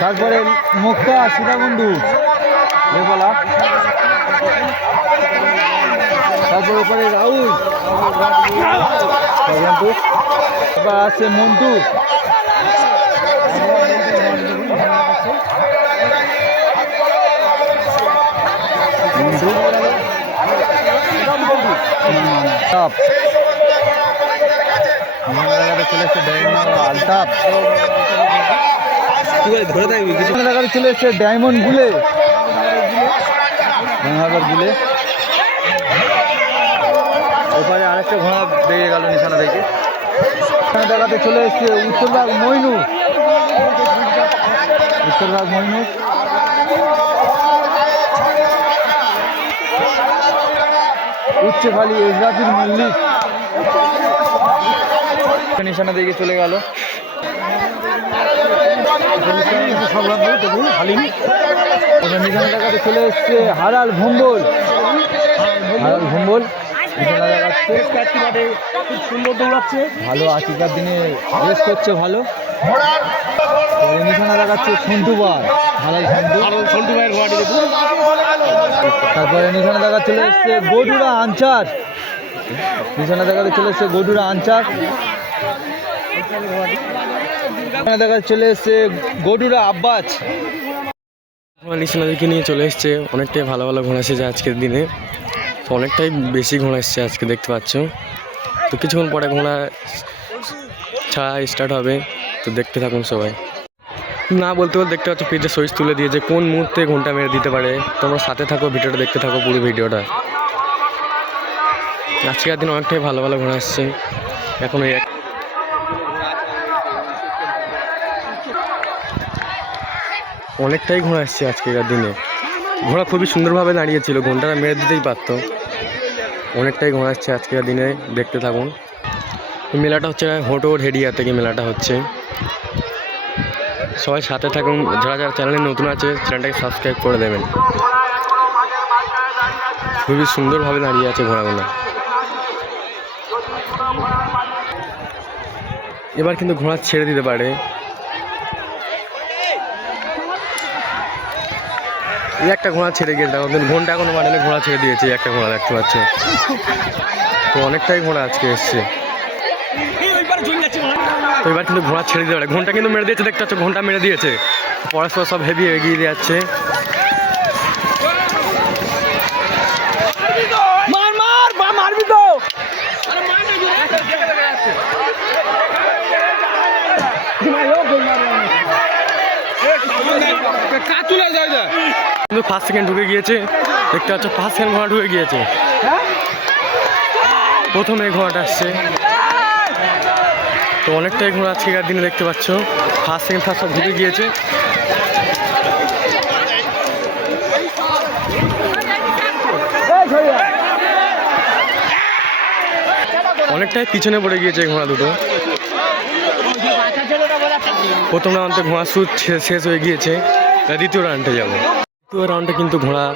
তারপরে মুক্তা সীতাবন্ধু বলা, তারপর ওপরে রাহুল, তারপর আছে মন্টু, চলে এসছে আলতাপ, চলে এসছে ডায়মন্ড গুলে, গুলে। ওপারে আরেকটা ঘোড়া বেরিয়ে গেল নিশানা থেকে। দেখাতে চলে এসছে উত্তরভাগ মইনু, উত্তরভাগ মইনু। উচ্চ খালি ইসরাফিল মল্লিক নিশানা দিকে চলে গেল। নিশানা দেখাতে চলে এসছে হারাল ভম্বল, হারাল ভম্বল নিশানা দেখাচ্ছে। খুব সুন্দর দৌড়াচ্ছে, ভালো আজকের দিনে রেস করছে ভালো। নিশানা দেখাচ্ছে সন্টু বার, হারাল সন্টু ভাইয়ের ঘোড়াটি দেখুন। তারপরে নিশানা দেখা চলে এসছে গডুরা আনচার, নিশানা দেখাতে চলে এসছে গডুরা আনচার। দেখা চলে এসছে গডুরা আব্বাস। নিশানা দেখে নিয়ে চলে এসছে, অনেকটাই ভালো ভালো ঘোড়া এসেছে আজকের দিনে, তো অনেকটাই বেশি ঘোড়া এসছে আজকে দেখতে পাচ্ছ। তো কিছুক্ষণ পরে ঘোড়া ছাড়া স্টার্ট হবে, তো দেখতে থাকুন সবাই। না বলতে বলতে দেখতে পাচ্ছ পিঠে সুইচ তুলে দিয়েছে, কোন মুহূর্তে ঘন্টা মেরে দিতে পারে। তোমরা সাথে থাকো, ভিডিওটা দেখতে থাকো পুরো ভিডিওটা। আজকের দিন অনেকটাই ভালো ভালো ঘোড়া আসছে। এখন এই অনেকটাই ঘোড়া আসছে আজকের দিনে। ঘোড়া খুবই সুন্দরভাবে দাঁড়িয়েছিল, ঘন্টাটা মেরে দিতেই পারতো। অনেকটাই ঘোড়া আসছে আজকের দিনে, দেখতে থাকুন। মেলাটা হচ্ছে হোটোর হেডিয়া থেকে মেলাটা হচ্ছে। সবাই সাথে থাকুন, যারা যারা চ্যানেলে নতুন আছে চ্যানেলটাকে সাবস্ক্রাইব করে দেবেন। খুবই সুন্দরভাবে দাঁড়িয়ে আছে ঘোড়াগুলো। এবার কিন্তু ঘোড়া ছেড়ে দিতে পারে। এই একটা ঘোড়া ছেড়ে গিয়েছে, দেখো কিন্তু ঘন্টা এখনো বাড়ালে ঘোড়া ছেড়ে দিয়েছে। একটা ঘোড়া দেখতে পাচ্ছ, তো অনেকটাই ঘোড়া আজকে এসছে। তো এবার কিন্তু ঘোড়া ছেড়ে দিতে পারে, ঘন্টা কিন্তু মেরে দিয়েছে, দেখতে পাচ্ছ ঘন্টা মেরে দিয়েছে। পরস্পর সব হেভি এগিয়ে যাচ্ছে। কিন্তু ফার্স্ট সেকেন্ড ঢুকে গিয়েছে, দেখতে পাচ্ছ ফার্স্ট সেকেন্ড ঘোড়া ঢুকে গিয়েছে। প্রথমে ঘোড়াটা আসছে, তো অনেকটাই ঘোড়া আজকের দিনে দেখতে পাচ্ছ। ফার্স্ট সেকেন্ড ফার্স্ট সব ঢুকে গিয়েছে। অনেকটাই পিছনে পড়ে গিয়েছে ঘোড়া দুটো। প্রথম রাউন্ডে ঘোড়া শুট শেষ হয়ে গিয়েছে, দ্বিতীয় রাউন্ডে যাবো। দ্বিতীয় রাউন্ডে কিন্তু ঘোড়া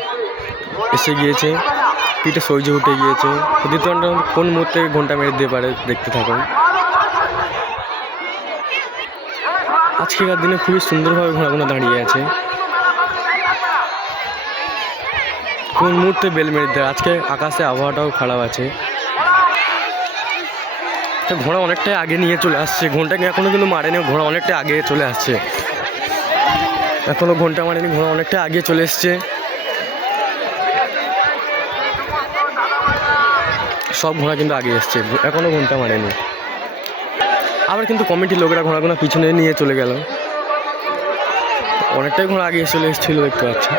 এসে গিয়েছে, পিঠে সহ্য উঠে গিয়েছে। দ্বিতীয় রাউন্ডে কোন মুহূর্তে ঘন্টা মেরে দিতে পারে, দেখতে থাকুন। আজকের দিনে খুবই সুন্দরভাবে ঘোড়াগুলো দাঁড়িয়ে আছে, কোন মুহূর্তে বেল মেরে দেয়। আজকে আকাশে আবহাওয়াটাও খারাপ আছে, ঘোড়া অনেকটাই আগে নিয়ে চলে আসছে। ঘন্টাকে এখনো কিন্তু মারেনি, ঘোড়া অনেকটাই আগে চলে আসছে। এখনো ঘন্টা মারেনি, ঘোড়া অনেকটাই আগে চলে এসছে। সব ঘোড়া কিন্তু আগে এসছে, এখনো ঘন্টা মারেনি। আবার কিন্তু কমিটির লোকেরা ঘোড়াগুলো পিছনে নিয়ে চলে গেল। অনেকটাই ঘোড়া আগে চলে এসেছিল, দেখতে পাচ্ছি।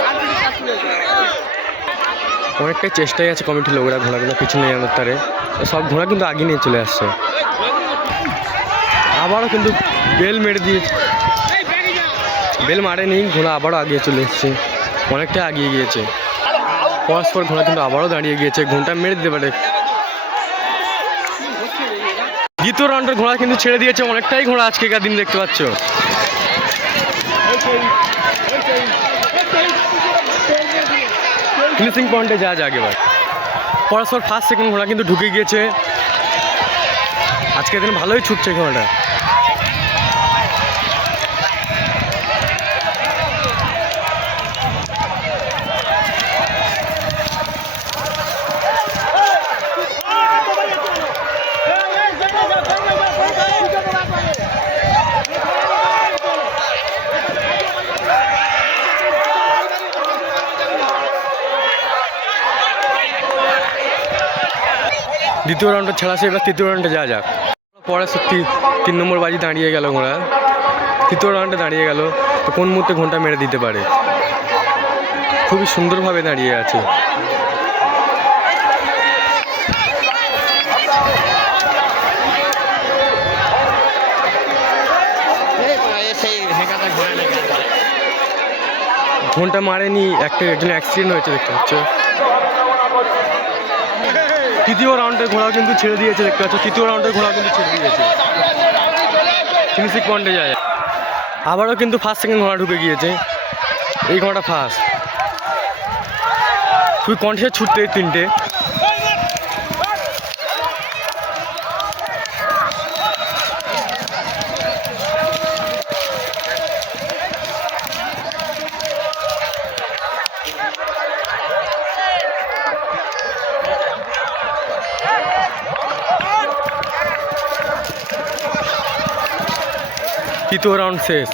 অনেকটাই চেষ্টাই আছে কমিটির লোকেরা ঘোড়াগুলো পিছনে আনার তারে। সব ঘোড়া কিন্তু আগে নিয়ে চলে আসছে। আবারও কিন্তু বেল মেরে দিয়েছে, বেল মারেনি, ঘোড়া আবারও আগে চলে এসছে, অনেকটাই আগিয়ে গিয়েছে। পরস্পর ঘোড়া কিন্তু আবারও দাঁড়িয়ে গিয়েছে, ঘন্টা মেরে দিতে পারে। দ্বিতীয় রাউন্ডের ঘোড়া কিন্তু ছেড়ে দিয়েছে, অনেকটাই ঘোড়া আজকেকার দিন দেখতে পাচ্ছ। ফিনিশিং পয়েন্টে যাওয়া যাক এবার। পরস্পর ফার্স্ট সেকেন্ড ঘোড়া কিন্তু ঢুকে গিয়েছে। আজকের দিন ভালোই ছুটছে ঘোড়াটা। দ্বিতীয় রাউন্ডে ছাড়া সে, এবার তৃতীয় রাউন্ডে যাওয়া যাক। পরে সত্যি 3 নম্বর বাজি দাঁড়িয়ে গেল ঘোড়া, তৃতীয় রাউন্ডে দাঁড়িয়ে গেল। তো কোন মুহূর্তে ঘন্টা মেরে দিতে পারে, খুবই সুন্দরভাবে দাঁড়িয়ে আছে। ঘন্টা মারেনি, একজন অ্যাক্সিডেন্ট হয়েছে দেখতে পাচ্ছ। তৃতীয় রাউন্ডের ঘোড়াও কিন্তু ছেড়ে দিয়েছে দেখতে পাচ্ছ, তৃতীয় রাউন্ডের ঘোড়াও কিন্তু ছেড়ে দিয়েছে। ফিনিশিং পয়েন্টে যায় আবারও কিন্তু ফার্স্ট সেকেন্ড ঘোড়া ঢুকে গিয়েছে। এই ঘোড়াটা ফার্স্ট, তুই কন্টিনিউ ছুটতে 3টে। তৃতীয় রাউন্ড শেষ।